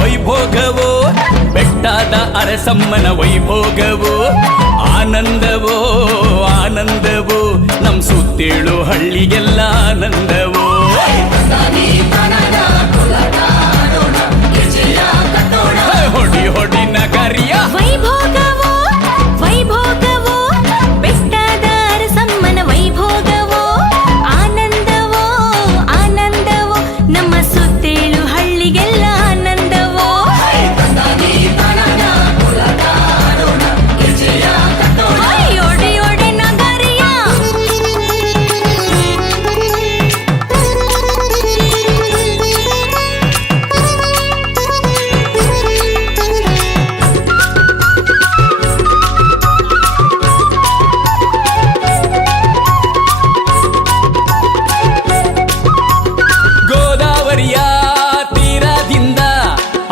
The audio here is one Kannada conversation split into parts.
ವೈಭೋಗವೋ ಬೆಟ್ಟದ ಅರಸಮ್ಮನ ವೈಭೋಗವೋ ಆನಂದವೋ ಆನಂದವೋ ನಮ್ ಸುತ್ತೇಳು ಹಳ್ಳಿಗೆಲ್ಲ ಆನಂದವೋ. ಹೊಡಿ ಹೊಡಿ ನಗರಿಯ ವೈಭೋಗವೋ ವೈಭೋಗವೋ ಬೆಟ್ಟದ ಅರಸಮ್ಮನ ವೈಭೋಗವೋ ಆನಂದವೋ ಆನಂದವೋ ನಮ್ಮ ಸುತ್ತೇಳು ಹಳ್ಳಿಗೆಲ್ಲ ಆನಂದವೋ. ಹೊಡಿ ಹೊಡಿ ನಗರಿಯ ಗೋದಾವರಿಯ ತೀರದಿಂದ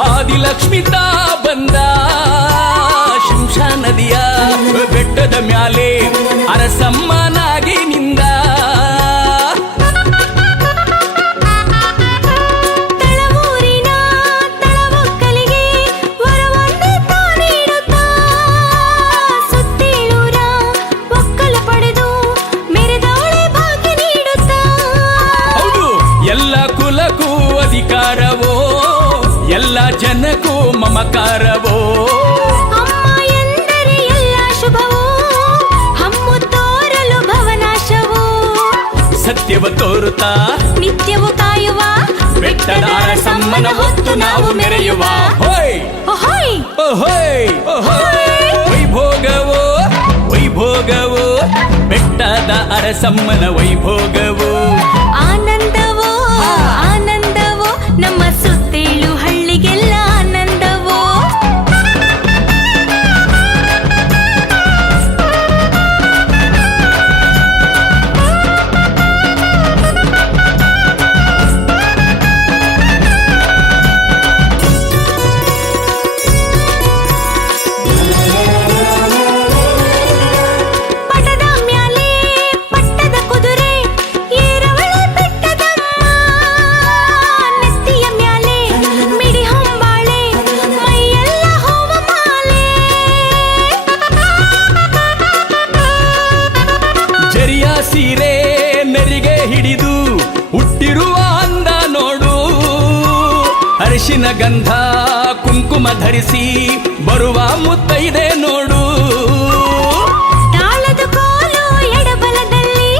ಆದಿಲಕ್ಷ್ಮಿತಾ ಬಂದ ಶಿಂಷಾ ನದಿಯ ಬೆಟ್ಟದ ಮ್ಯಾಲೆ ಅರಸಮ್ಮನಾಗಿ ನಿಂದ. ತಳವೂರಿನ ತಳವೊಕ್ಕಲಿಗೆ ವರವನ್ನೇ ತಾನೀಡುತ್ತಾ ಸುತ್ತೇಳೂರ ಒಕ್ಕಲ ಪಡೆದು ಮೆರೆದವಳೆ ಭಾಗ್ಯ ನೀಡುತ್ತಾ. ಹೌದು, ಎಲ್ಲ ಕುಲಕ್ಕೂ ಅಧಿಕಾರವೋ, ಎಲ್ಲ ಜನಕ್ಕೂ ಮಮಕಾರವೋ. ಅಮ್ಮ ಎಂದರೆ ಎಲ್ಲ ಶುಭವೋ, ಹಮ್ಮು ತೋರಲು ಭವನಾಶವೋ. ಸತ್ಯವ ತೋರುತ್ತಾ ನಿತ್ಯವು ಕಾಯುವ ಬೆಟ್ಟದ ಅರಸಮ್ಮನ ಹೊತ್ತು ನಾವು ಮೆರೆಯುವ. ಹೋಯ್ ಓಹೋಯ್ ಓಹೋಯ್ ಓಹೋಯ್. ವೈಭೋಗವೋ ವೈಭೋಗವೋ ಬೆಟ್ಟದ ಅರಸಮ್ಮನ ವೈಭೋಗವೋ ಆನಂದವೋ ಆನಂದವೋ ನಮ್ಮ ಸುತ್ತೇಳು ಹಳ್ಳಿಗೆಲ್ಲ ಆನಂದವೋ. ಪಟದ ಮ್ಯಾಲೆ ಪಟ್ಟದ ಕುದುರೆ ಏರವಳೆ ಬೆಟ್ಟದಮ್ಮ. ನೆತ್ತಿಯ ಮ್ಯಾಲೆ ಮಿಡಿ ಹೊಂಬಾಳೆ ಮೈಯೆಲ್ಲ ಹೋಮ ಮಾಲೆ. ಜರಿಯ ಸೀರೆ ನೆರಿಗೆ ಹಿಡಿದು ಹುಟ್ಟಿರುವ ಅಂದ ನೋಡು. ಅರಿಶಿನ ಗಂಧ ಕುಂಕುಮ ಧರಿಸಿ ಬರುವ ಮುತ್ತೈದೆ ನೋಡು. ತಾಳದ ಕೋಲು ಎಡಬಲದಲ್ಲಿ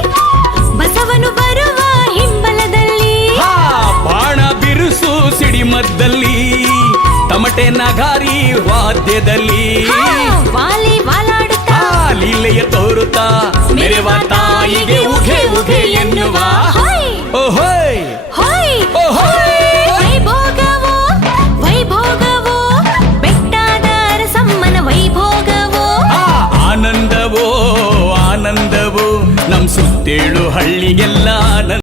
ಬಸವನು ಬರುವ ಹಿಂಬಲದಲ್ಲಿ. ಬಾಣ ಬಿರುಸು ಸಿಡಿಮದ್ದಲ್ಲಿ ತಮಟೆ ನಗಾರಿ ವಾದ್ಯದಲ್ಲಿ. ವಾಲಿ ವಾಲಾಡುತ್ತಾ ಲೀಲೆಯ ತೋರುತ್ತಾ ಮೆರೆವ ತಾಯಿಗೆ ಉಘೆ ಉಘೆ ಎನ್ನುವ. ಹೋಯ್ ಓಹೋಯ್ ಹೋಯ್ ಓಹೋಯ್. ವೈಭೋಗವೋ ವೈಭೋಗವೋ ಬೆಟ್ಟದ ಅರಸಮ್ಮನ ವೈಭೋಗವೋ ಆನಂದವೋ ಆನಂದವೋ ನಮ್ ಸುತ್ತೇಳು ಹಳ್ಳಿಗೆಲ್ಲ ಆನಂದ.